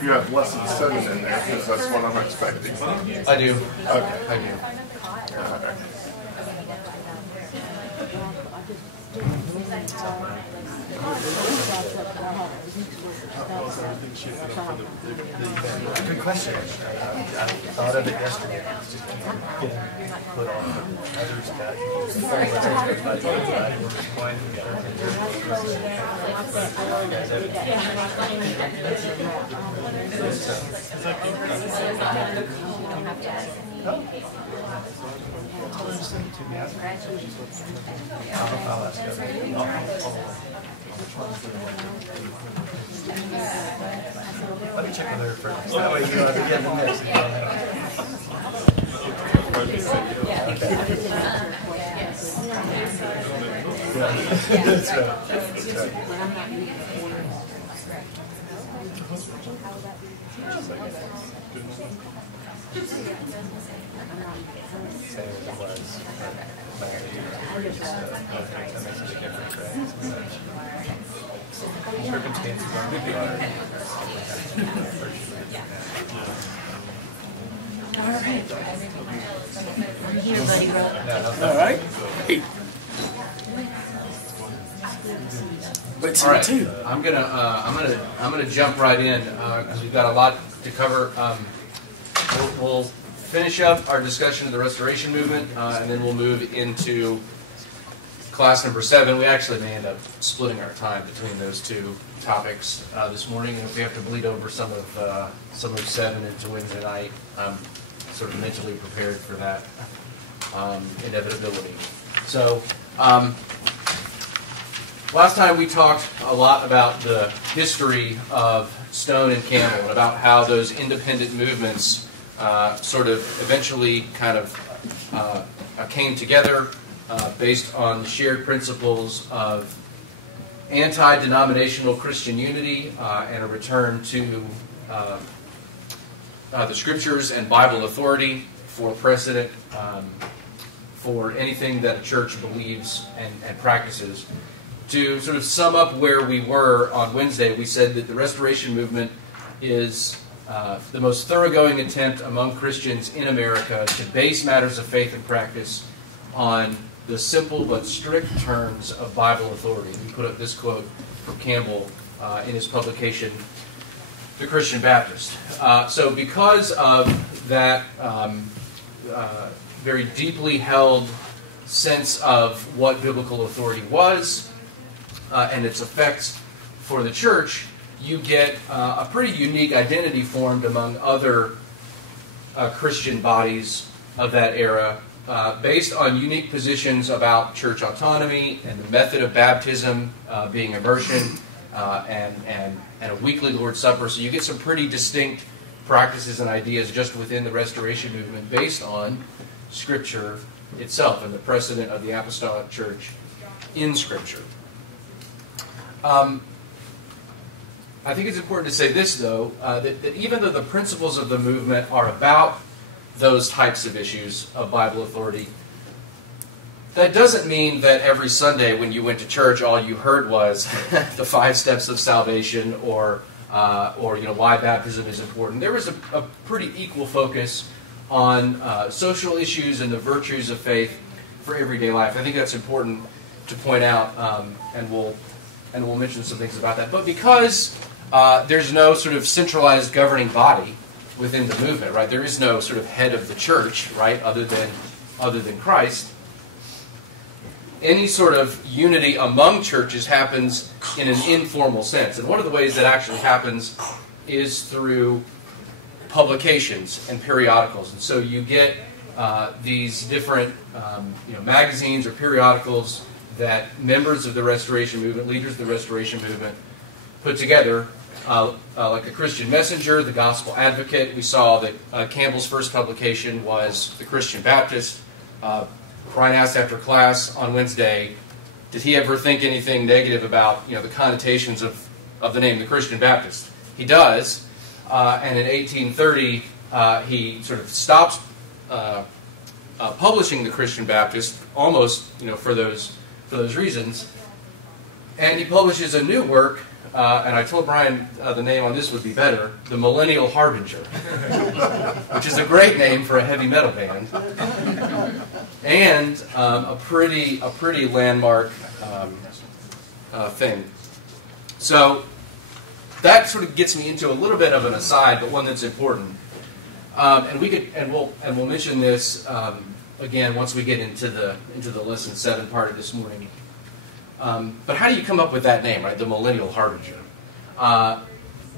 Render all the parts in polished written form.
You have lesson 7 in there because that's what I'm expecting. I do. Okay. I do. Okay. Good question. I thought of it yesterday. It's just put on others that let me check with her first. That way you don't have to get in the mix. That's right. That's right. Same as it was. That makes a difference, right? Circumstances are who they are. All right. Hey. All right. I'm gonna jump right in because we've got a lot to cover. We'll finish up our discussion of the Restoration Movement, and then we'll move into class number 7. We actually may end up splitting our time between those two topics this morning, and if we have to bleed over some of 7 into Wednesday night, I'm sort of mentally prepared for that inevitability. So, last time we talked a lot about the history of Stone and Campbell and about how those independent movements sort of eventually kind of came together based on the shared principles of anti-denominational Christian unity and a return to the Scriptures and Bible authority for precedent for anything that a church believes and practices. To sort of sum up where we were on Wednesday, we said that the Restoration Movement is the most thoroughgoing attempt among Christians in America to base matters of faith and practice on the simple but strict terms of Bible authority. We put up this quote from Campbell in his publication, The Christian Baptist. So because of that very deeply held sense of what biblical authority was and its effects for the church, you get a pretty unique identity formed among other Christian bodies of that era based on unique positions about church autonomy and the method of baptism being immersion and a weekly Lord's Supper. So you get some pretty distinct practices and ideas just within the Restoration movement based on Scripture itself and the precedent of the Apostolic Church in Scripture. I think it's important to say this, though, that even though the principles of the movement are about those types of issues of Bible authority, that doesn't mean that every Sunday when you went to church all you heard was the 5 steps of salvation or why baptism is important. There was a pretty equal focus on social issues and the virtues of faith for everyday life. I think that's important to point out, and we'll mention some things about that. But because there's no sort of centralized governing body within the movement, right? There is no sort of head of the church, right, other than Christ. Any sort of unity among churches happens in an informal sense. And one of the ways that actually happens is through publications and periodicals. And so you get these different magazines or periodicals that members of the Restoration movement, leaders of the Restoration movement, put together, like the Christian Messenger, the Gospel Advocate. We saw that Campbell's first publication was the Christian Baptist. Brian asked after class on Wednesday, did he ever think anything negative about the connotations of the name the Christian Baptist? He does, and in 1830 he sort of stops publishing the Christian Baptist, almost for those reasons, and he publishes a new work. And I told Brian the name on this would be better, the Millennial Harbinger, which is a great name for a heavy metal band, and a pretty landmark thing. So that sort of gets me into a little bit of an aside, but one that's important. We'll mention this again once we get into the lesson 7 part of this morning. But how do you come up with that name, right? The Millennial Harbinger.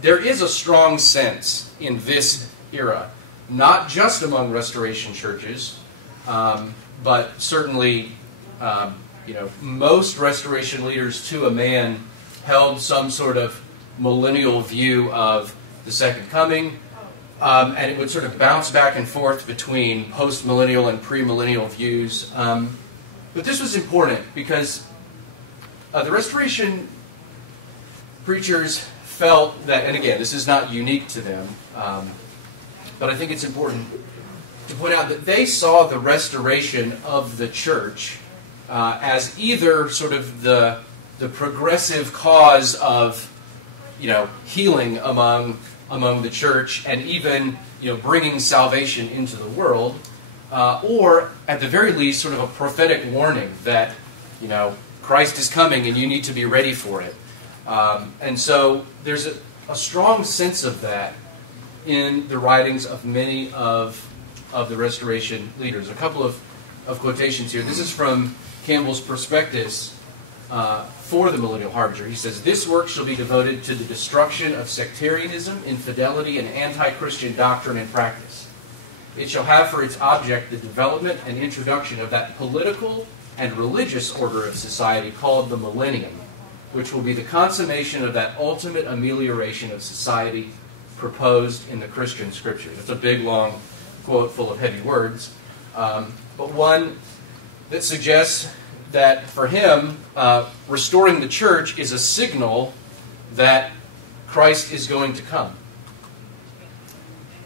There is a strong sense in this era, not just among Restoration churches, but certainly, most Restoration leaders to a man held some sort of millennial view of the Second Coming, and it would sort of bounce back and forth between post-millennial and premillennial views. But this was important because the Restoration preachers felt that, and again, this is not unique to them, but I think it's important to point out that they saw the restoration of the church as either sort of the progressive cause of healing among the church and even bringing salvation into the world, or at the very least sort of a prophetic warning that Christ is coming and you need to be ready for it. And so there's a strong sense of that in the writings of many of the Restoration leaders. A couple of quotations here. This is from Campbell's Prospectus for the Millennial Harbinger. He says, "This work shall be devoted to the destruction of sectarianism, infidelity, and anti-Christian doctrine and practice. It shall have for its object the development and introduction of that political and religious order of society called the millennium, which will be the consummation of that ultimate amelioration of society proposed in the Christian Scriptures." It's a big, long quote full of heavy words, but one that suggests that for him, restoring the church is a signal that Christ is going to come.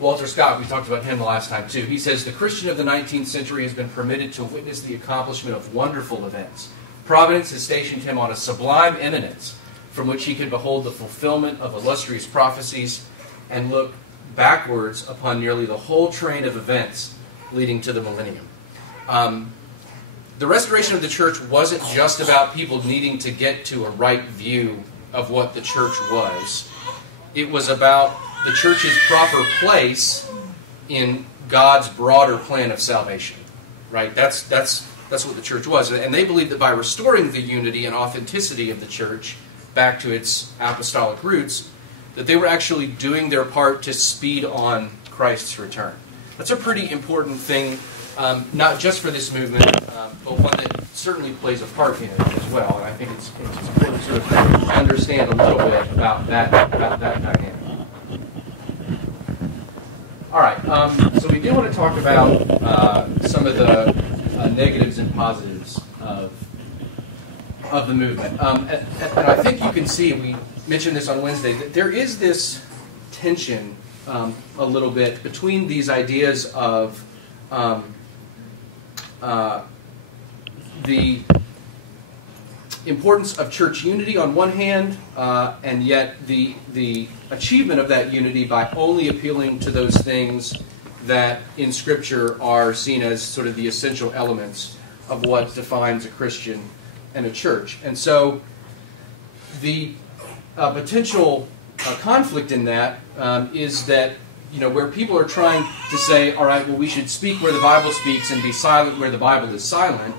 Walter Scott, we talked about him the last time too. He says, "The Christian of the 19th century has been permitted to witness the accomplishment of wonderful events. Providence has stationed him on a sublime eminence from which he can behold the fulfillment of illustrious prophecies and look backwards upon nearly the whole train of events leading to the millennium." The restoration of the church wasn't just about people needing to get to a right view of what the church was. It was about the church's proper place in God's broader plan of salvation. Right? That's what the church was. And they believed that by restoring the unity and authenticity of the church back to its apostolic roots, that they were actually doing their part to speed on Christ's return. That's a pretty important thing not just for this movement, but one that certainly plays a part in it as well. And I think it's important to sort of understand a little bit about that dynamic. All right, so we do want to talk about some of the negatives and positives of the movement. And I think you can see, we mentioned this on Wednesday, that there is this tension a little bit between these ideas of the importance of church unity on one hand, and yet the achievement of that unity by only appealing to those things that in Scripture are seen as sort of the essential elements of what defines a Christian and a church. And so the potential conflict in that is that, where people are trying to say, all right, well, we should speak where the Bible speaks and be silent where the Bible is silent,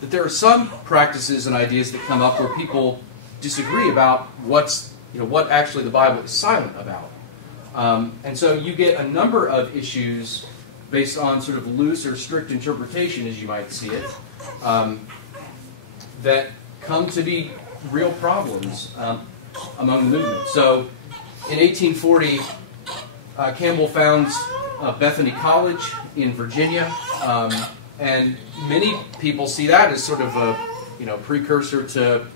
that there are some practices and ideas that come up where people disagree about what actually the Bible is silent about. And so you get a number of issues based on sort of loose or strict interpretation, as you might see it, that come to be real problems among the movement. So in 1840, Campbell founds Bethany College in Virginia, and many people see that as sort of a precursor to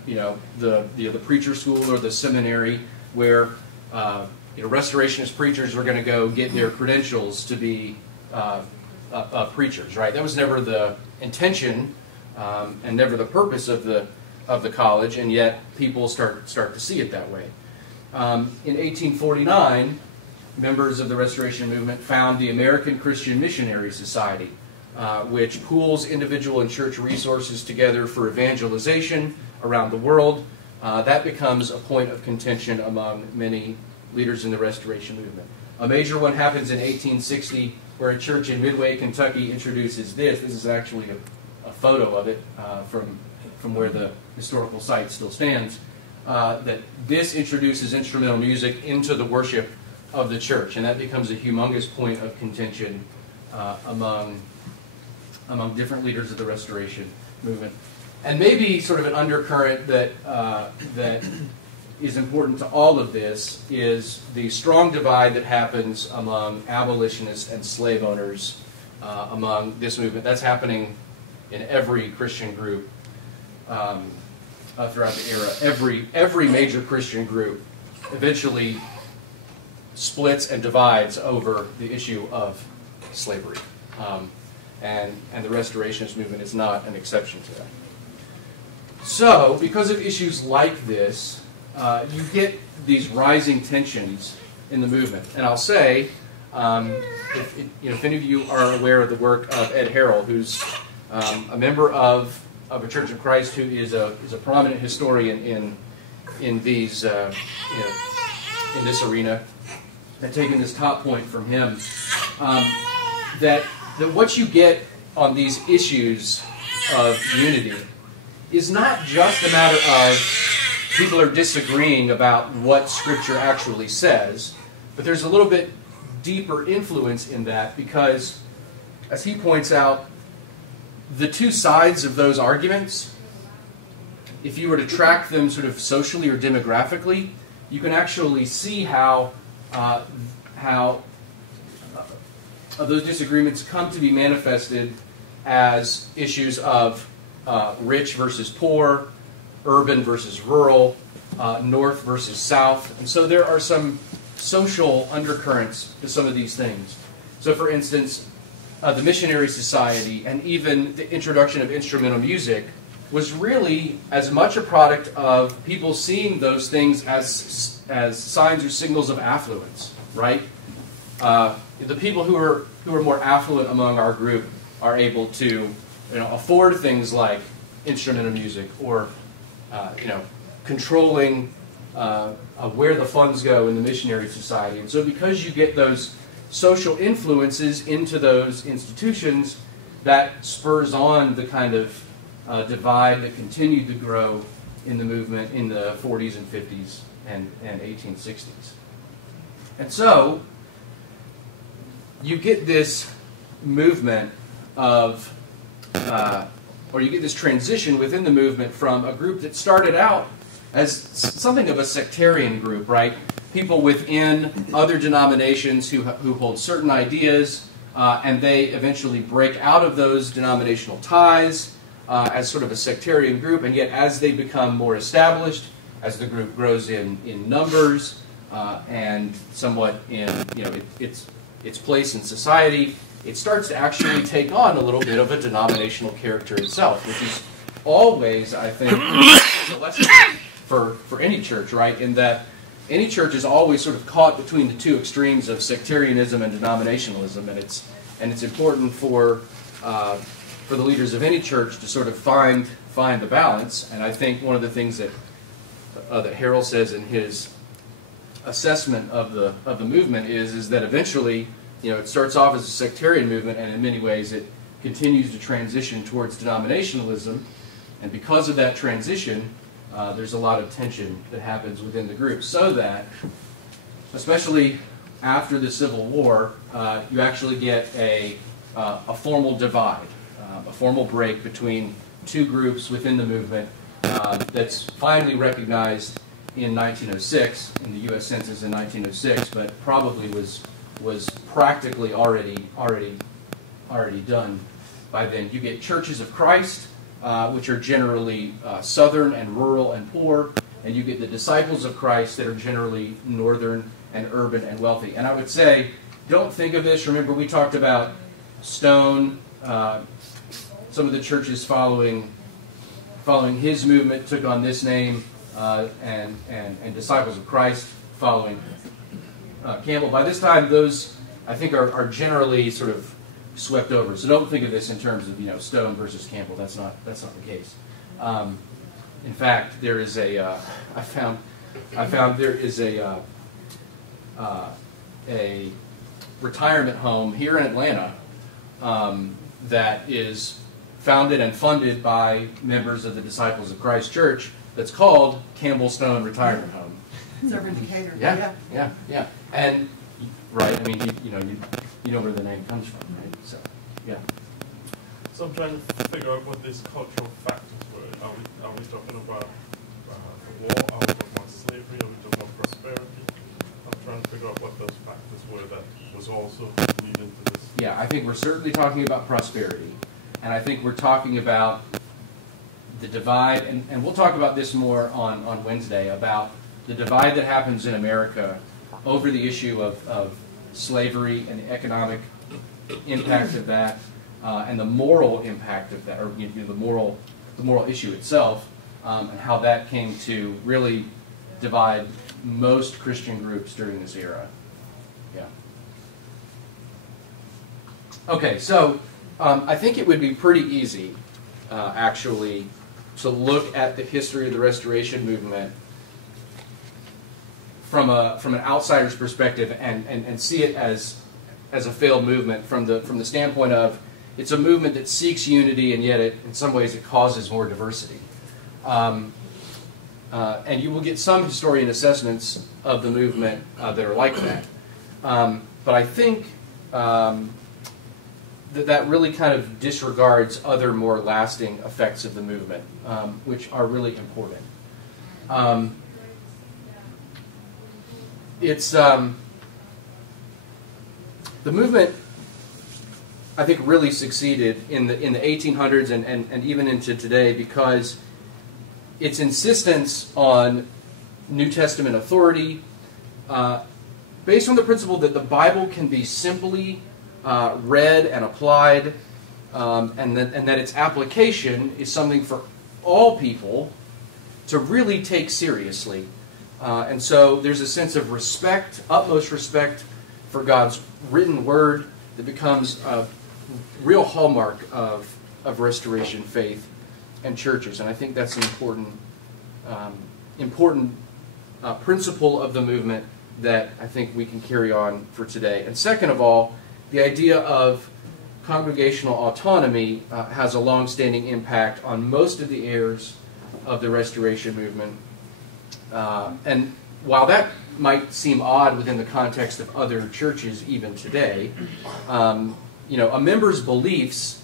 the preacher school or the seminary, where Restorationist preachers were going to go get their credentials to be preachers. Right? That was never the intention and never the purpose of the college, and yet people start to see it that way. In 1849, members of the Restoration movement found the American Christian Missionary Society, which pools individual and church resources together for evangelization around the world. That becomes a point of contention among many leaders in the Restoration movement. A major one happens in 1860, where a church in Midway, Kentucky introduces this. This is actually a photo of it from where the historical site still stands. That this introduces instrumental music into the worship of the church, and that becomes a humongous point of contention among different leaders of the Restoration movement. And maybe sort of an undercurrent that is important to all of this is the strong divide that happens among abolitionists and slave owners among this movement. That's happening in every Christian group throughout the era. Every major Christian group eventually splits and divides over the issue of slavery. And the Restorationist movement is not an exception to that. So, because of issues like this, you get these rising tensions in the movement. And I'll say, if any of you are aware of the work of Ed Harrell, who's a member of a Church of Christ, who is a prominent historian in these in this arena, and taking this top point from him, that what you get on these issues of unity is not just a matter of people are disagreeing about what Scripture actually says, but there's a little bit deeper influence in that, because, as he points out, the two sides of those arguments, if you were to track them sort of socially or demographically, you can actually see how those disagreements come to be manifested as issues of rich versus poor, urban versus rural, north versus south. And so there are some social undercurrents to some of these things. So for instance, the Missionary Society and even the introduction of instrumental music was really as much a product of people seeing those things as signs or signals of affluence, right? The people who are more affluent among our group are able to afford things like instrumental music, or controlling where the funds go in the Missionary Society. And so because you get those social influences into those institutions, that spurs on the kind of divide that continued to grow in the movement in the 40s and 50s and 1860s. And so you get this movement of, or you get this transition within the movement from a group that started out as something of a sectarian group, right? People within other denominations who hold certain ideas, and they eventually break out of those denominational ties as sort of a sectarian group, and yet as they become more established, as the group grows in numbers and somewhat in its place in society, it starts to actually take on a little bit of a denominational character itself, which is always, I think, a lesson for any church, right? In that any church is always sort of caught between the two extremes of sectarianism and denominationalism, and it's important for the leaders of any church to sort of find the balance. And I think one of the things that Harold says in his assessment of the movement is that eventually, it starts off as a sectarian movement, and in many ways it continues to transition towards denominationalism. And because of that transition, there's a lot of tension that happens within the group, so that, especially after the Civil War, you actually get a formal divide, a formal break between two groups within the movement that's finally recognized in 1906, in the U.S. Census in 1906, but probably was practically already done by then. You get Churches of Christ, which are generally southern and rural and poor, and you get the Disciples of Christ that are generally northern and urban and wealthy. And I would say, don't think of this. Remember, we talked about Stone, some of the churches following his movement took on this name, and Disciples of Christ following Campbell. By this time, those, I think, are generally sort of swept over. So don't think of this in terms of Stone versus Campbell. That's not the case. In fact, there is I found there is a retirement home here in Atlanta that is founded and funded by members of the Disciples of Christ Church. That's called Campbell Stone Retirement Home. It's over in Decatur. Yeah. And right, I mean, you know where the name comes from, right? So, yeah. So I'm trying to figure out what these cultural factors were. Are we talking about the war? Are we talking about slavery? Are we talking about prosperity? I'm trying to figure out what those factors were that was also leading to this. Yeah, I think we're certainly talking about prosperity. And I think we're talking about the divide, and we'll talk about this more on Wednesday, about the divide that happens in America over the issue of slavery and the economic impact of that, and the moral impact of that, or the moral issue itself, and how that came to really divide most Christian groups during this era. Yeah. Okay, so I think it would be pretty easy, actually, to look at the history of the Restoration movement from an outsider's perspective and see it as a failed movement from the standpoint of it's a movement that seeks unity, and yet in some ways it causes more diversity. And you will get some historian assessments of the movement that are like that. But I think that really kind of disregards other more lasting effects of the movement, which are really important. It's the movement, I think, really succeeded in the 1800s and even into today because its insistence on New Testament authority, based on the principle that the Bible can be simply read and applied, and that its application is something for all people to really take seriously. And so there's a sense of respect, utmost respect for God's written word that becomes a real hallmark of Restoration faith and churches. And I think that's an important principle of the movement that I think we can carry on for today. And second of all, the idea of congregational autonomy has a long-standing impact on most of the heirs of the Restoration movement. And while that might seem odd within the context of other churches even today, a member's beliefs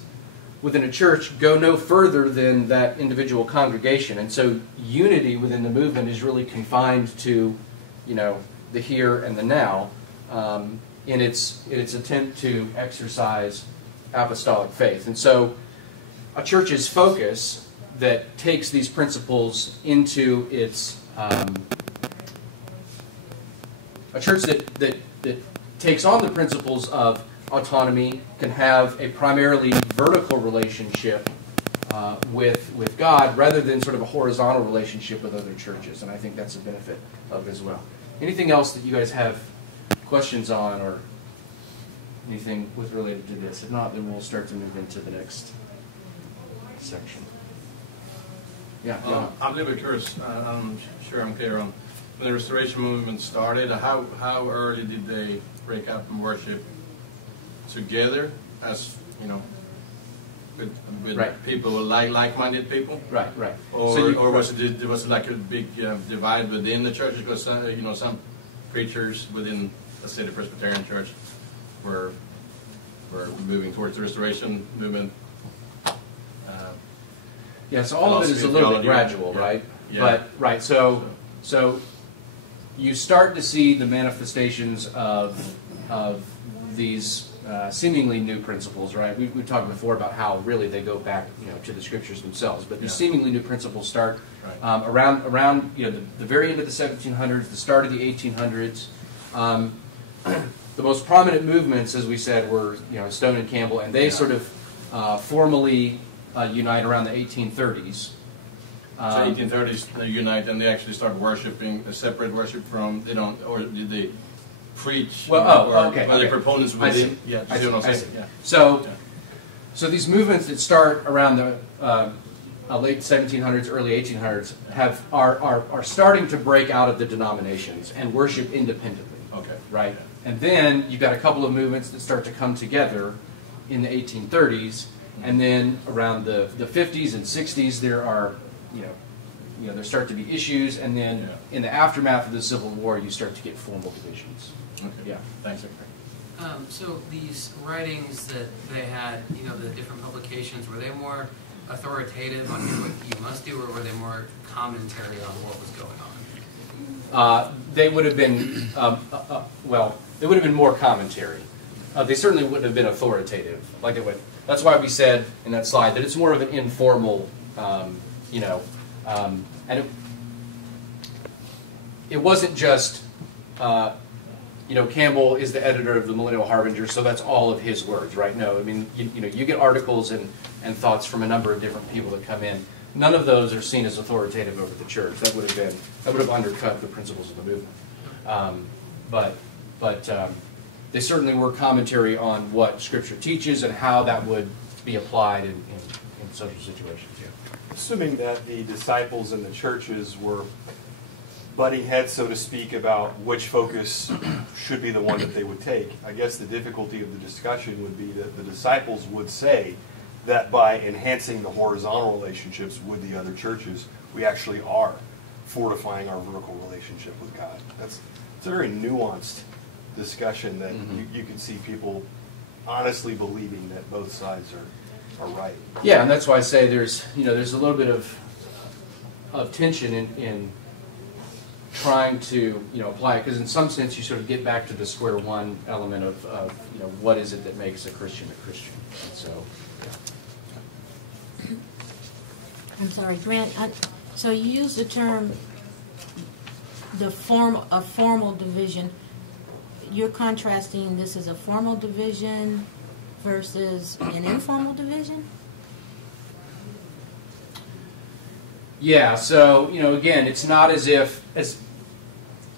within a church go no further than that individual congregation. And so unity within the movement is really confined to, the here and the now, in its attempt to exercise apostolic faith. And so a church's focus that takes these principles into its a church that takes on the principles of autonomy can have a primarily vertical relationship with God rather than sort of a horizontal relationship with other churches. And I think that's a benefit of it as well. Anything else that you guys have questions on or anything with related to this? If not, then we'll start to move into the next section. Yeah. I'm a little bit curious. I'm sure I'm clear on when the Restoration movement started. How early did they break up and worship together as with right. people like-minded people? Right. Or was it like a big divide within the church? Because some preachers within, let's say, the Presbyterian Church were moving towards the Restoration movement. Yeah, so all of it is a little bit gradual, right? Yeah. But so you start to see the manifestations of these seemingly new principles, right? We talked before about how really they go back, to the scriptures themselves. But these seemingly new principles start around the very end of the 1700s, the start of the 1800s. The most prominent movements, as we said, were Stone and Campbell, and they sort of formally unite around the 1830s. So 1830s they unite and they actually start worshiping a separate worship from did they preach? Okay. Proponents within? So these movements that start around the late 1700s, early 1800s are starting to break out of the denominations and worship independently. Okay. Right. And then you've got a couple of movements that start to come together in the 1830s, and then around the 50s and 60s there are there start to be issues, and then in the aftermath of the Civil War you start to get formal divisions. Okay. Yeah. Thanks. So these writings that they had, the different publications, were they more authoritative on what you must do, or were they more commentary on what was going on? They would have been, they would have been more commentary. They certainly wouldn't have been authoritative like they would. That's why we said in that slide that it's more of an informal, and it wasn't just, Campbell is the editor of the Millennial Harbinger, so that's all of his words, right? No, I mean, you get articles and thoughts from a number of different people that come in. None of those are seen as authoritative over the church. That would have undercut the principles of the movement. But they certainly were commentary on what Scripture teaches and how that would be applied in social situations. Yeah. Assuming that the disciples and the churches were butting heads, so to speak, about which focus should be the one that they would take, I guess the difficulty of the discussion would be that the disciples would say that by enhancing the horizontal relationships with the other churches, we actually are fortifying our vertical relationship with God. It's a very nuanced discussion that you can see people honestly believing that both sides are right. Yeah, and that's why I say there's a little bit of tension in trying to apply it, because in some sense you sort of get back to the square one element of what is it that makes a Christian a Christian. And so, yeah. I'm sorry, Grant. So you use the term a formal division. You're contrasting this as a formal division versus an informal division? Yeah. So again, it's not as if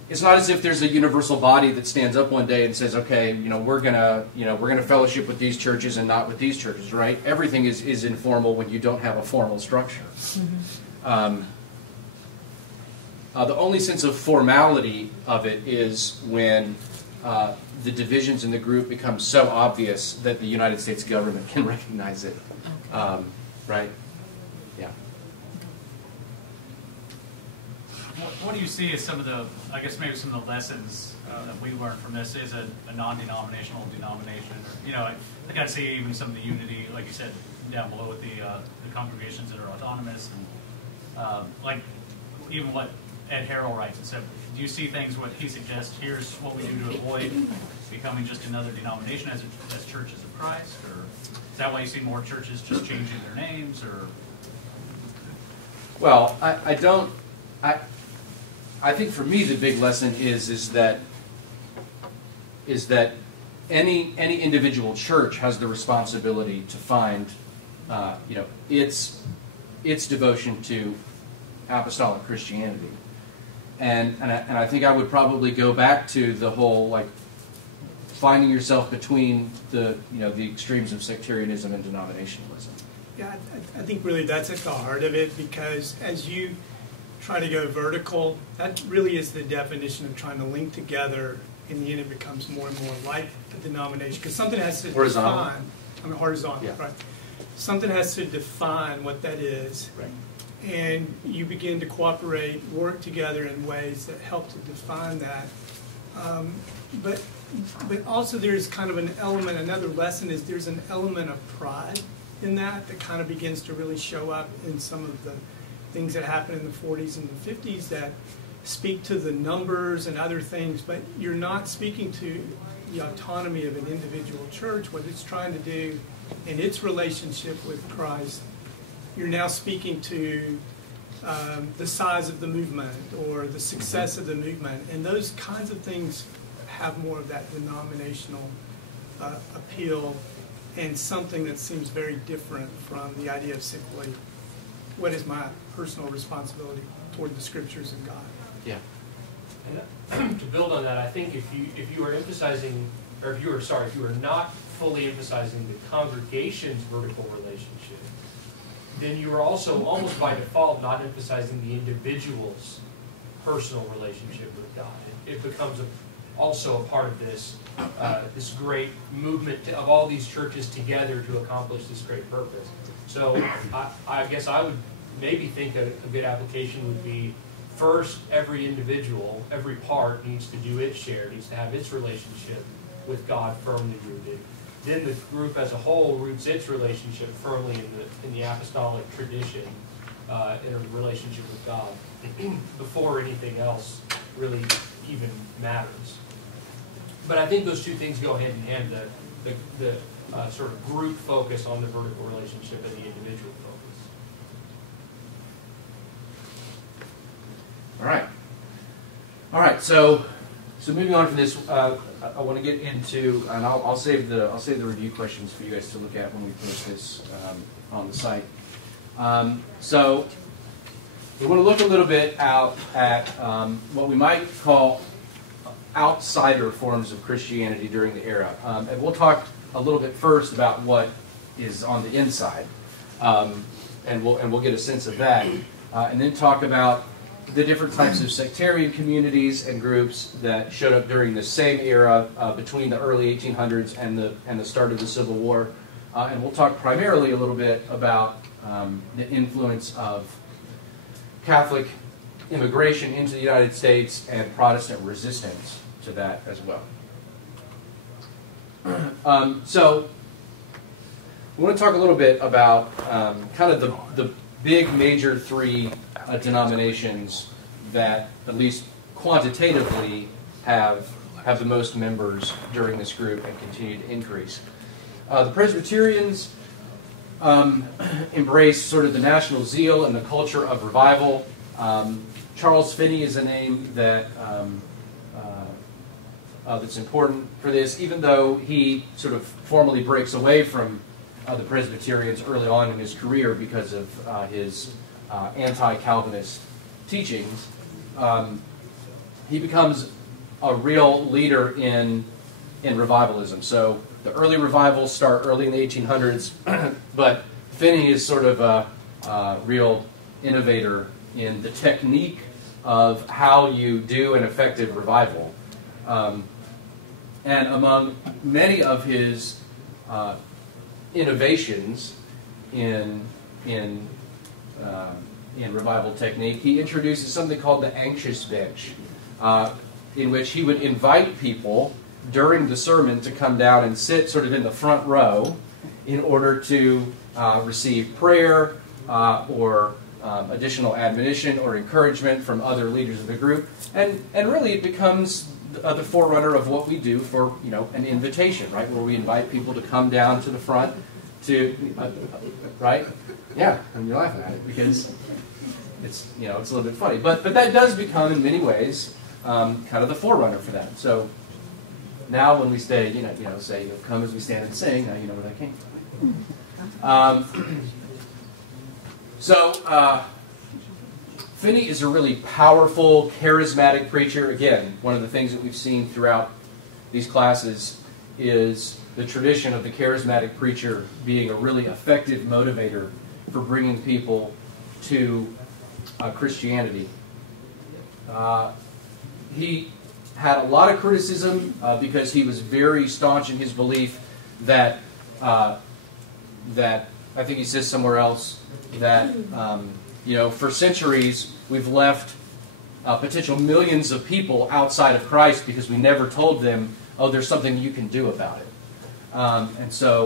there's a universal body that stands up one day and says, okay, we're gonna fellowship with these churches and not with these churches, right? Everything is informal when you don't have a formal structure. Mm-hmm. The only sense of formality of it is when the divisions in the group become so obvious that the United States government can recognize it. Okay. Right? Yeah. What do you see as some of the, I guess maybe some of the lessons that we learned from this as a non-denominational denomination? Or, I got to see even some of the unity, like you said, down below with the congregations that are autonomous, and like even what Ed Harrell writes and said, do you see things what he suggests? Here's what we do to avoid becoming just another denomination as churches of Christ, or is that why you see more churches just changing their names, or? Well, I don't. I think for me the big lesson is that any individual church has the responsibility to find its devotion to apostolic Christianity, and I think I would probably go back to the whole finding yourself between the extremes of sectarianism and denominationalism. Yeah, I think really that's at the heart of it, because as you try to go vertical, that really is the definition of trying to link together. In the end, it becomes more and more like a denomination, because something has to horizontal. define. Horizontal, Yeah. right? Something has to define what that is, Right. and you begin to cooperate, work together in ways that help to define that. But also there's kind of an element. Another lesson is there's an element of pride in that kind of begins to really show up in some of the things that happen in the 40s and the 50s that speak to the numbers and other things, but you're not speaking to the autonomy of an individual church, what it's trying to do in its relationship with Christ. You're now speaking to the size of the movement or the success of the movement, and those kinds of things have more of that denominational appeal, and something that seems very different from the idea of simply what is my personal responsibility toward the Scriptures and God. Yeah. And to build on that, I think if you are emphasizing, or if you are not fully emphasizing the congregation's vertical relationship, then you are also almost by default not emphasizing the individual's personal relationship with God. It becomes also a part of this this great movement of all these churches together to accomplish this great purpose. So I guess I would maybe think a good application would be, first, every individual, every part needs to do its share, needs to have its relationship with God firmly rooted. Then the group as a whole roots its relationship firmly in the apostolic tradition, in a relationship with God, before anything else really even matters. But I think those two things go hand in hand, the sort of group focus on the vertical relationship and the individual focus. All right. So moving on from this, I want to get into, and I'll save the review questions for you guys to look at when we post this on the site. So we want to look a little bit out at what we might call outsider forms of Christianity during the era, and we'll talk a little bit first about what is on the inside, and we'll get a sense of that, and then talk about the different types of sectarian communities and groups that showed up during the same era between the early 1800s and the start of the Civil War, and we'll talk primarily a little bit about the influence of Catholic immigration into the United States and Protestant resistance to that as well. So we want to talk a little bit about kind of the big major three denominations that, at least quantitatively, have the most members during this group and continue to increase. The Presbyterians embrace sort of the national zeal and the culture of revival. Charles Finney is a name that that's important for this, even though he sort of formally breaks away from the Presbyterians early on in his career because of his anti-Calvinist teachings. He becomes a real leader in revivalism. So the early revivals start early in the 1800s, but Finney is sort of a real innovator in the technique of how you do an effective revival. And among many of his innovations in revival technique, he introduces something called the anxious bench, in which he would invite people during the sermon to come down and sit sort of in the front row in order to receive prayer or additional admonition or encouragement from other leaders of the group, and really it becomes the forerunner of what we do for an invitation, right, where we invite people to come down to the front to right, yeah, and you're laughing at it because it's it's a little bit funny, but that does become in many ways kind of the forerunner for that. So now when we say say come as we stand and sing, now you know where that came from. So Finney is a really powerful, charismatic preacher. Again, one of the things that we've seen throughout these classes is the tradition of the charismatic preacher being a really effective motivator for bringing people to Christianity. He had a lot of criticism because he was very staunch in his belief that I think he says somewhere else that for centuries we've left potential millions of people outside of Christ because we never told them, oh, there's something you can do about it. And so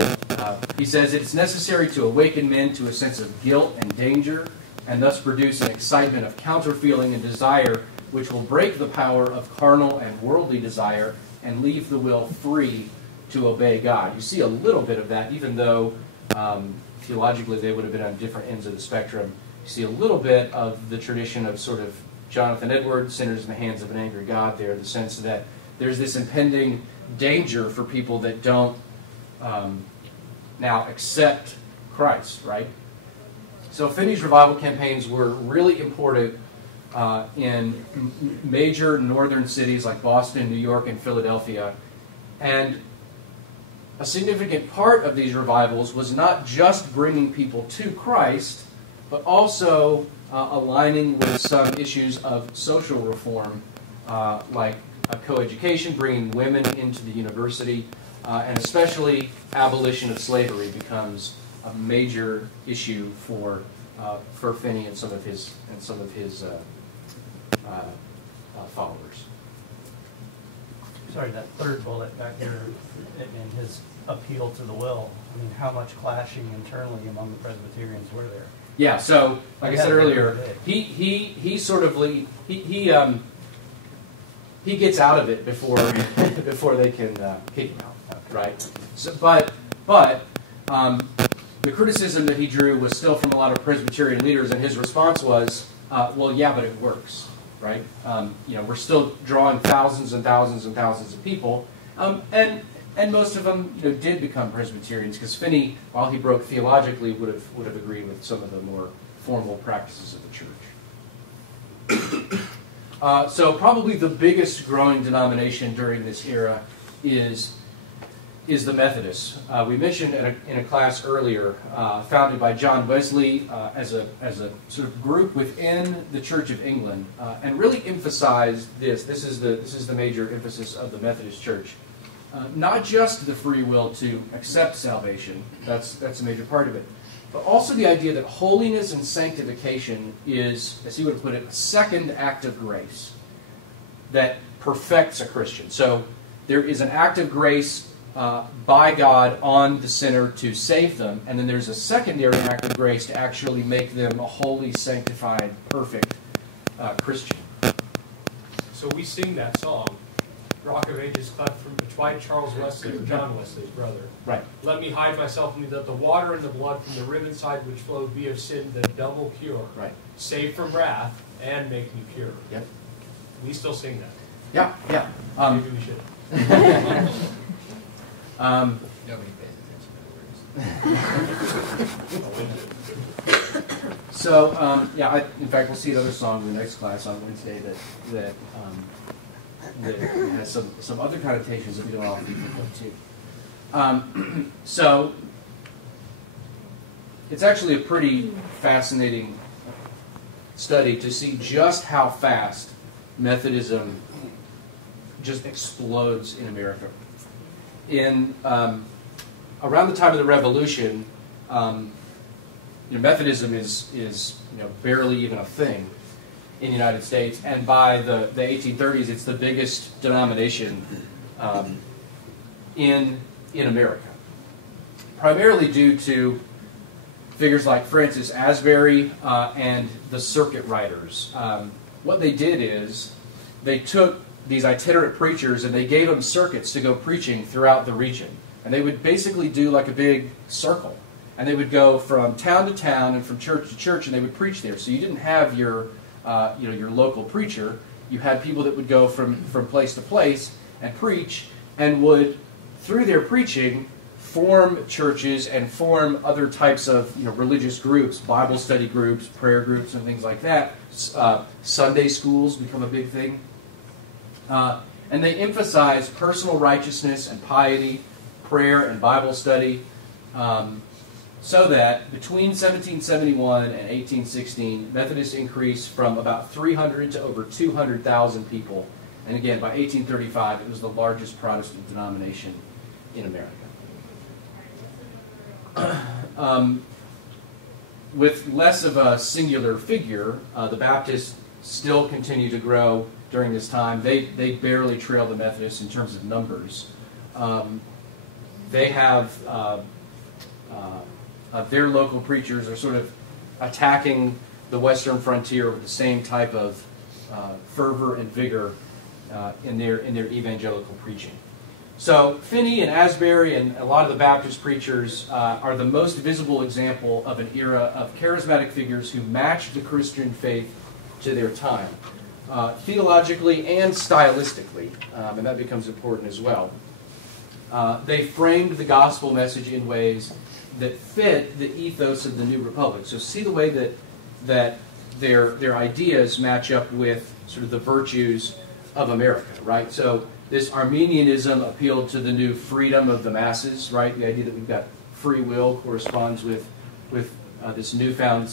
he says it's necessary to awaken men to a sense of guilt and danger, and thus produce an excitement of counter-feeling and desire which will break the power of carnal and worldly desire and leave the will free to obey God. You see a little bit of that, even though theologically they would have been on different ends of the spectrum. You see a little bit of the tradition of sort of Jonathan Edwards, Sinners in the Hands of an Angry God there, the sense that there's this impending danger for people that don't now accept Christ, right? So Finney's revival campaigns were really important in major northern cities like Boston, New York, and Philadelphia. And a significant part of these revivals was not just bringing people to Christ, but also aligning with some issues of social reform, like coeducation, bringing women into the university, and especially abolition of slavery becomes a major issue for Finney and some of his followers. Sorry, that third bullet back there in his appeal to the will. I mean, how much clashing internally among the Presbyterians were there? Yeah. So, like I said earlier, he sort of he gets out of it before they can kick him out, right? So, but the criticism that he drew was still from a lot of Presbyterian leaders, and his response was, well, yeah, but it works, right? We're still drawing thousands and thousands and thousands of people, and most of them did become Presbyterians, because Finney, while he broke theologically, would have agreed with some of the more formal practices of the church. So probably the biggest growing denomination during this era is the Methodists. We mentioned in a class earlier, founded by John Wesley as a sort of group within the Church of England, and really emphasized this. This is the major emphasis of the Methodist Church. Not just the free will to accept salvation, that's a major part of it, but also the idea that holiness and sanctification is, as he would put it, a second act of grace that perfects a Christian. So there is an act of grace by God on the sinner to save them, and then there's a secondary act of grace to actually make them a holy, sanctified, perfect Christian. So we sing that song, Rock of Ages cut from by Charles Wesley, or John Wesley's brother. Right. Let me hide myself in me that the water and the blood from the riven side which flowed be of sin the double cure. Right. Save from wrath and make me pure. Yep. We still sing that. Yeah, yeah. Maybe we should. Nobody pays attention to the words. So, in fact, we'll see another song in the next class on Wednesday that has some other connotations that we don't often think of too. So, it's actually a pretty fascinating study to see just how fast Methodism just explodes in America. In around the time of the Revolution, Methodism is barely even a thing in the United States, and by the 1830s, it's the biggest denomination in America, primarily due to figures like Francis Asbury and the circuit riders. What they did is they took these itinerant preachers and they gave them circuits to go preaching throughout the region. And they would basically do like a big circle. And they would go from town to town and from church to church, and they would preach there. So you didn't have your local preacher. You had people that would go from place to place and preach, and would, through their preaching, form churches and form other types of religious groups, Bible study groups, prayer groups, and things like that. Sunday schools become a big thing. And they emphasize personal righteousness and piety, prayer and Bible study, so that between 1771 and 1816, Methodists increased from about 300 to over 200,000 people. And again, by 1835, it was the largest Protestant denomination in America. With less of a singular figure, the Baptists still continue to grow during this time. They barely trail the Methodists in terms of numbers. They have their local preachers are sort of attacking the western frontier with the same type of fervor and vigor in their evangelical preaching. So Finney and Asbury and a lot of the Baptist preachers are the most visible example of an era of charismatic figures who matched the Christian faith to their time, theologically and stylistically, and that becomes important as well. They framed the gospel message in ways that fit the ethos of the New Republic. So see the way that their ideas match up with sort of the virtues of America, right? So this Arminianism appealed to the new freedom of the masses, right? The idea that we've got free will corresponds with this newfound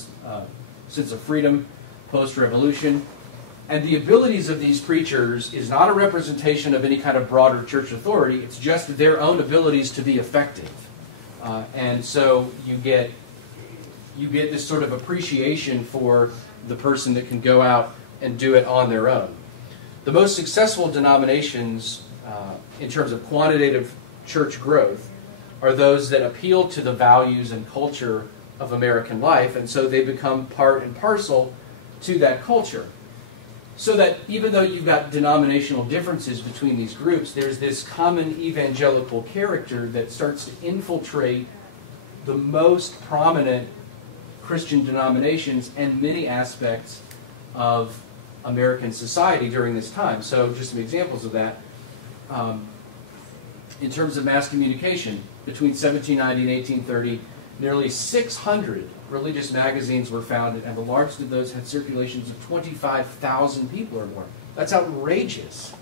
sense of freedom post-revolution. And the abilities of these preachers is not a representation of any kind of broader church authority. It's just their own abilities to be effective. And so you get this sort of appreciation for the person that can go out and do it on their own. The most successful denominations in terms of quantitative church growth are those that appeal to the values and culture of American life, and so they become part and parcel to that culture. So that even though you've got denominational differences between these groups, there's this common evangelical character that starts to infiltrate the most prominent Christian denominations and many aspects of American society during this time. So just some examples of that. In terms of mass communication, between 1790 and 1830, nearly 600 religious magazines were founded, and the largest of those had circulations of 25,000 people or more. That's outrageous,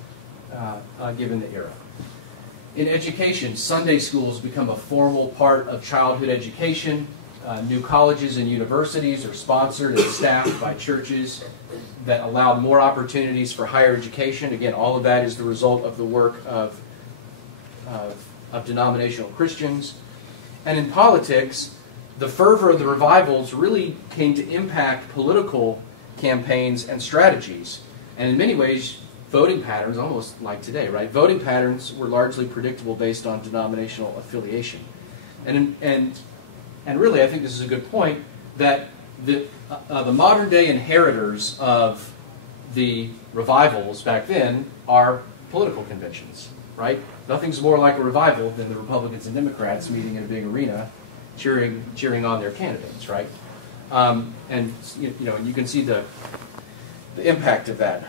given the era. In education, Sunday schools become a formal part of childhood education. New colleges and universities are sponsored and staffed by churches that allow more opportunities for higher education. Again, all of that is the result of the work of denominational Christians. And in politics, the fervor of the revivals really came to impact political campaigns and strategies. And in many ways, voting patterns, almost like today, right? Voting patterns were largely predictable based on denominational affiliation. And really, I think this is a good point, that the modern-day inheritors of the revivals back then are political conventions, right? Nothing's more like a revival than the Republicans and Democrats meeting in a big arena, cheering on their candidates, right? And you can see the impact of that.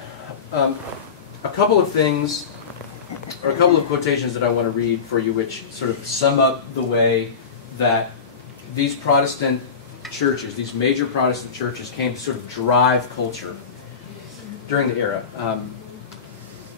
A couple of things, or a couple of quotations that I want to read for you, which sort of sum up the way that these Protestant churches, these major Protestant churches, came to sort of drive culture during the era.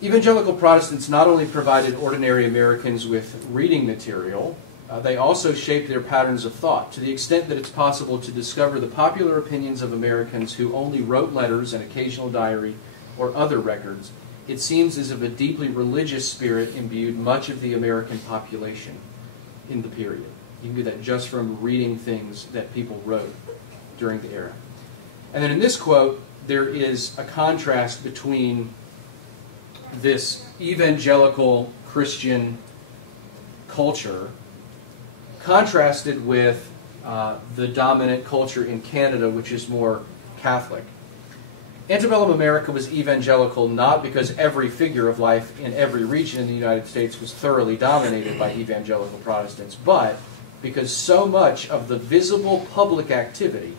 Evangelical Protestants not only provided ordinary Americans with reading material, they also shaped their patterns of thought to the extent that it's possible to discover the popular opinions of Americans who only wrote letters, an occasional diary, or other records. It seems as if a deeply religious spirit imbued much of the American population in the period. You can do that just from reading things that people wrote during the era. And then in this quote, there is a contrast between this evangelical Christian culture contrasted with the dominant culture in Canada, which is more Catholic. Antebellum America was evangelical not because every figure of life in every region in the United States was thoroughly dominated by evangelical Protestants, but because so much of the visible public activity,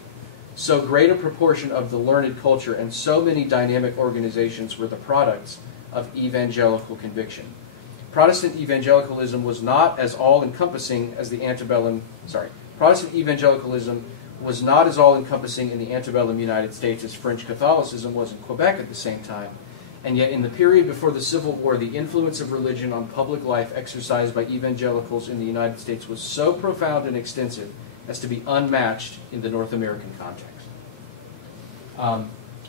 so great a proportion of the learned culture, and so many dynamic organizations were the products of evangelical conviction. Protestant evangelicalism was not as all-encompassing as the antebellum, Protestant evangelicalism was not as all-encompassing in the antebellum United States as French Catholicism was in Quebec at the same time, and yet in the period before the Civil War, the influence of religion on public life exercised by evangelicals in the United States was so profound and extensive as to be unmatched in the North American context.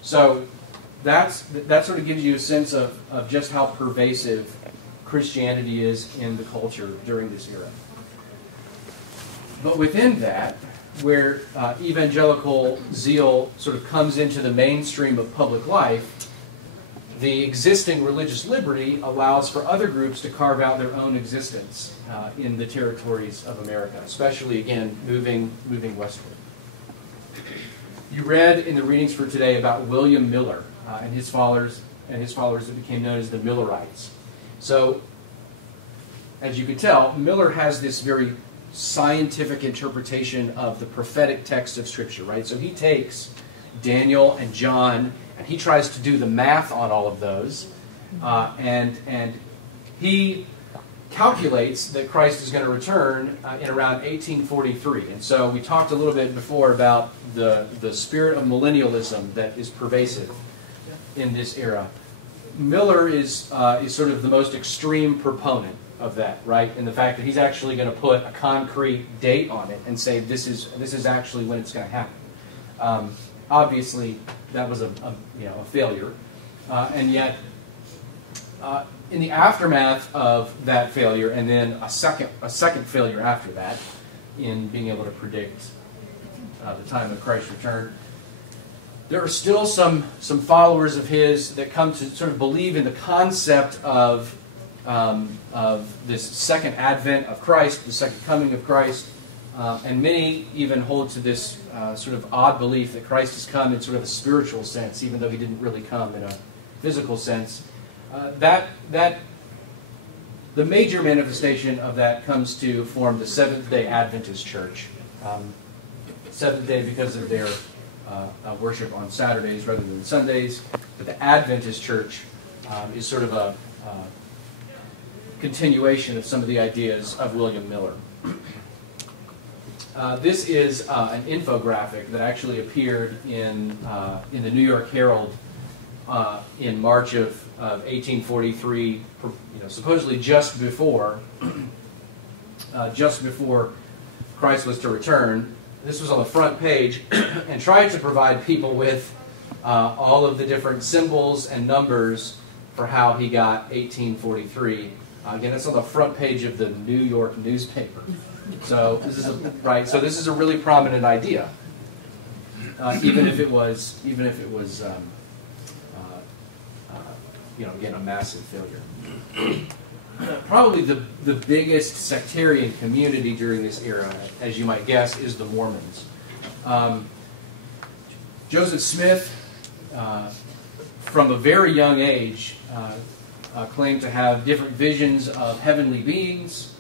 So that sort of gives you a sense of just how pervasive Christianity is in the culture during this era. But within that, where evangelical zeal sort of comes into the mainstream of public life, the existing religious liberty allows for other groups to carve out their own existence in the territories of America, especially, again, moving westward. You read in the readings for today about William Miller and his followers that became known as the Millerites. So, as you can tell, Miller has this very scientific interpretation of the prophetic text of Scripture, right? So he takes Daniel and John, and he tries to do the math on all of those, and he calculates that Christ is going to return in around 1843. And so we talked a little bit before about the spirit of millennialism that is pervasive in this era. Miller is sort of the most extreme proponent of that, right? In the fact that he's actually going to put a concrete date on it and say this is actually when it's going to happen. Obviously, that was a failure, and yet in the aftermath of that failure, and then a second failure after that, in being able to predict the time of Christ's return, there are still some followers of his that come to sort of believe in the concept of this second advent of Christ, the second coming of Christ, and many even hold to this sort of odd belief that Christ has come in sort of a spiritual sense, even though he didn't really come in a physical sense. The major manifestation of that comes to form the Seventh-day Adventist Church. Seventh day because of their worship on Saturdays rather than Sundays, but the Adventist Church is sort of a continuation of some of the ideas of William Miller. This is an infographic that actually appeared in the New York Herald in March of 1843, supposedly just before Christ was to return. This was on the front page and tried to provide people with all of the different symbols and numbers for how he got 1843. Again, it's on the front page of the New York newspaper. So this is a really prominent idea, even if it was again, a massive failure. Probably the biggest sectarian community during this era, as you might guess, is the Mormons. Joseph Smith, from a very young age, claimed to have different visions of heavenly beings,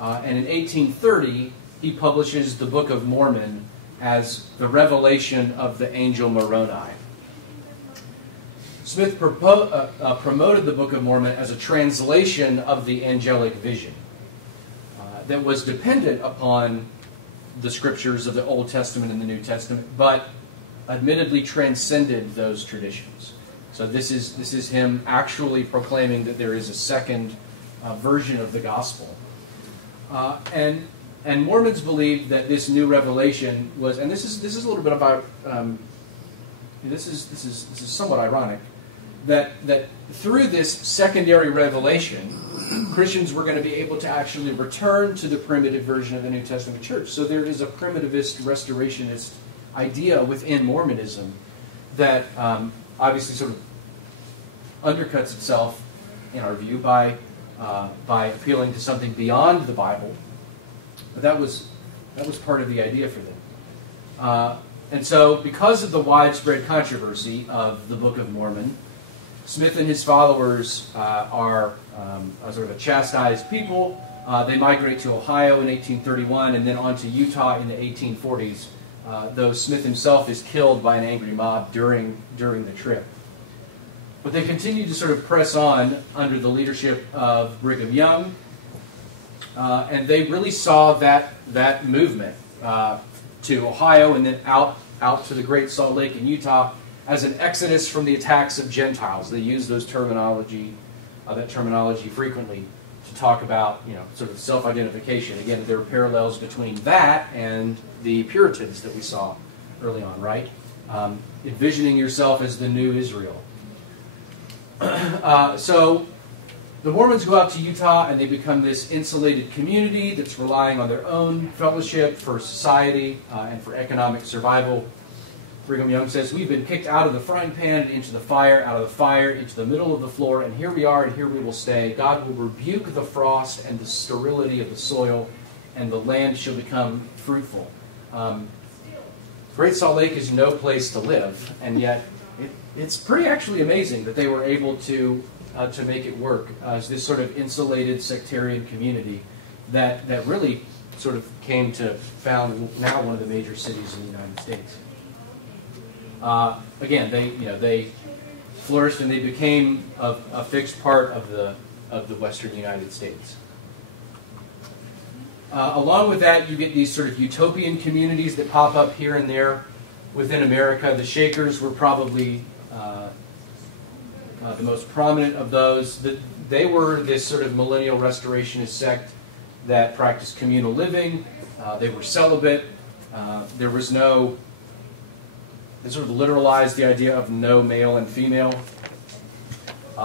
and in 1830 he publishes the Book of Mormon as the revelation of the angel Moroni. Smith promoted the Book of Mormon as a translation of the angelic vision that was dependent upon the scriptures of the Old Testament and the New Testament, but admittedly transcended those traditions. So this is him actually proclaiming that there is a second version of the gospel, and Mormons believed that this new revelation was, and this is a little bit about this is somewhat ironic, that through this secondary revelation, Christians were going to be able to actually return to the primitive version of the New Testament church. So there is a primitivist, restorationist idea within Mormonism that obviously sort of undercuts itself, in our view, by appealing to something beyond the Bible. But that was That was part of the idea for them. And so, because of the widespread controversy of the Book of Mormon, Smith and his followers are a sort of a chastised people. They migrate to Ohio in 1831 and then on to Utah in the 1840s, though Smith himself is killed by an angry mob during the trip. But they continue to sort of press on under the leadership of Brigham Young, and they really saw that movement to Ohio and then out to the Great Salt Lake in Utah as an exodus from the attacks of Gentiles. They use that terminology frequently to talk about, sort of self-identification. Again, there are parallels between that and the Puritans that we saw early on, right? Envisioning yourself as the new Israel. So the Mormons go out to Utah and they become this insulated community that's relying on their own fellowship for society and for economic survival. Brigham Young says, we've been kicked out of the frying pan and into the fire, out of the fire into the middle of the floor, and here we are and here we will stay. God will rebuke the frost and the sterility of the soil, and the land shall become fruitful. Great Salt Lake is no place to live, and yet it's pretty actually amazing that they were able to make it work as this sort of insulated sectarian community that really sort of came to found now one of the major cities in the United States. Again, they flourished and they became a fixed part of the Western United States. Along with that, you get these sort of utopian communities that pop up here and there within America. The Shakers were probably the most prominent of those. They were this sort of millennial restorationist sect that practiced communal living. They were celibate. There was no... They sort of literalized the idea of no male and female.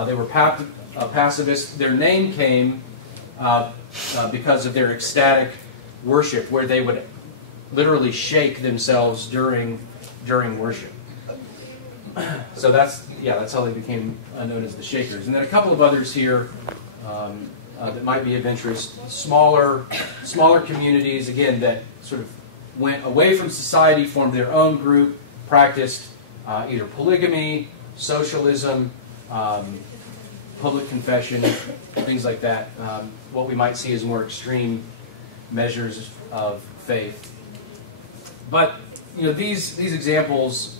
They were pacifists. Their name came because of their ecstatic worship, where they would literally shake themselves during worship. So that's how they became known as the Shakers. And then a couple of others here that might be of interest. Smaller communities, again, that sort of went away from society, formed their own group, practiced either polygamy, socialism, public confession, things like that. What we might see as more extreme measures of faith. But these examples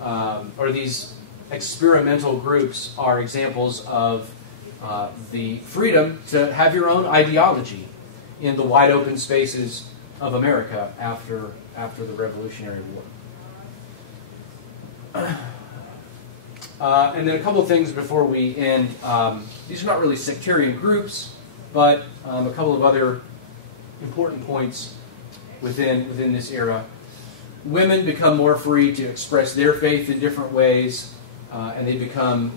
or these experimental groups are examples of the freedom to have your own ideology in the wide open spaces of America after the Revolutionary War. And then a couple of things before we end. These are not really sectarian groups, but a couple of other important points within this era. Women become more free to express their faith in different ways, and they become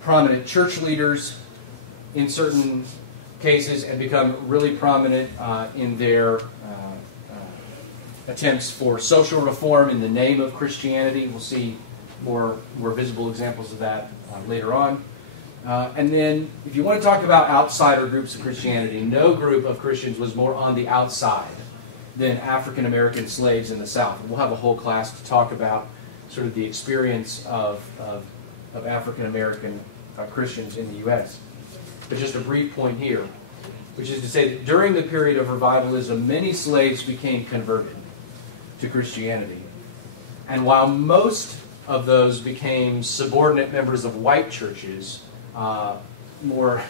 prominent church leaders in certain cases and become really prominent in their attempts for social reform in the name of Christianity. We'll see more visible examples of that later on. And then, if you want to talk about outsider groups of Christianity, no group of Christians was more on the outside than African American slaves in the South. We'll have a whole class to talk about sort of the experience of African American Christians in the U.S. But just a brief point here, which is to say that during the period of revivalism, many slaves became converted to Christianity. And while most of those became subordinate members of white churches, more,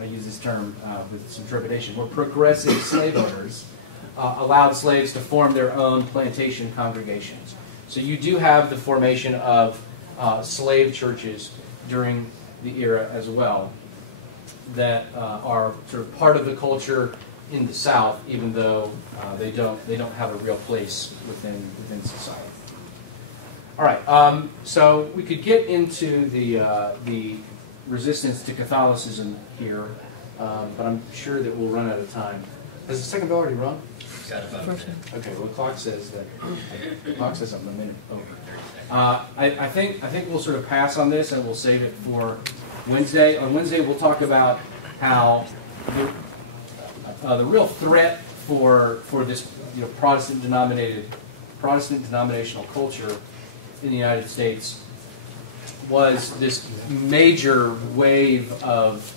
I use this term with some trepidation, more progressive slave owners allowed slaves to form their own plantation congregations. So you do have the formation of slave churches during the era as well that are sort of part of the culture in the South, even though they don't have a real place within society. All right, so we could get into the resistance to Catholicism here, but I'm sure that we'll run out of time. Has the second bell already rung? Got about a minute. Okay, well, the clock says something a minute over. I think we'll sort of pass on this and we'll save it for Wednesday. On Wednesday, we'll talk about how the real threat for this Protestant denominational culture in the United States was this major wave of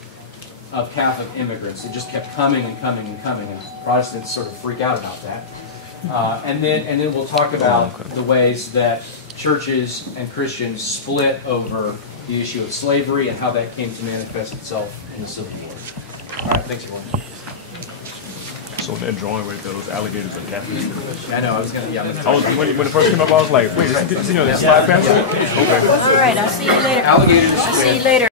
Catholic immigrants. It just kept coming and coming and coming, and Protestants sort of freak out about that. And then we'll talk about the ways that churches and Christians split over the issue of slavery and how that came to manifest itself in the Civil War. All right, thanks everyone. So that drawing right there, those alligators are Catholic. I know, I was going to, when it first came up, I was like, wait, is that slide pencil? Okay. All right, I'll see you later. Alligators. I'll see you later.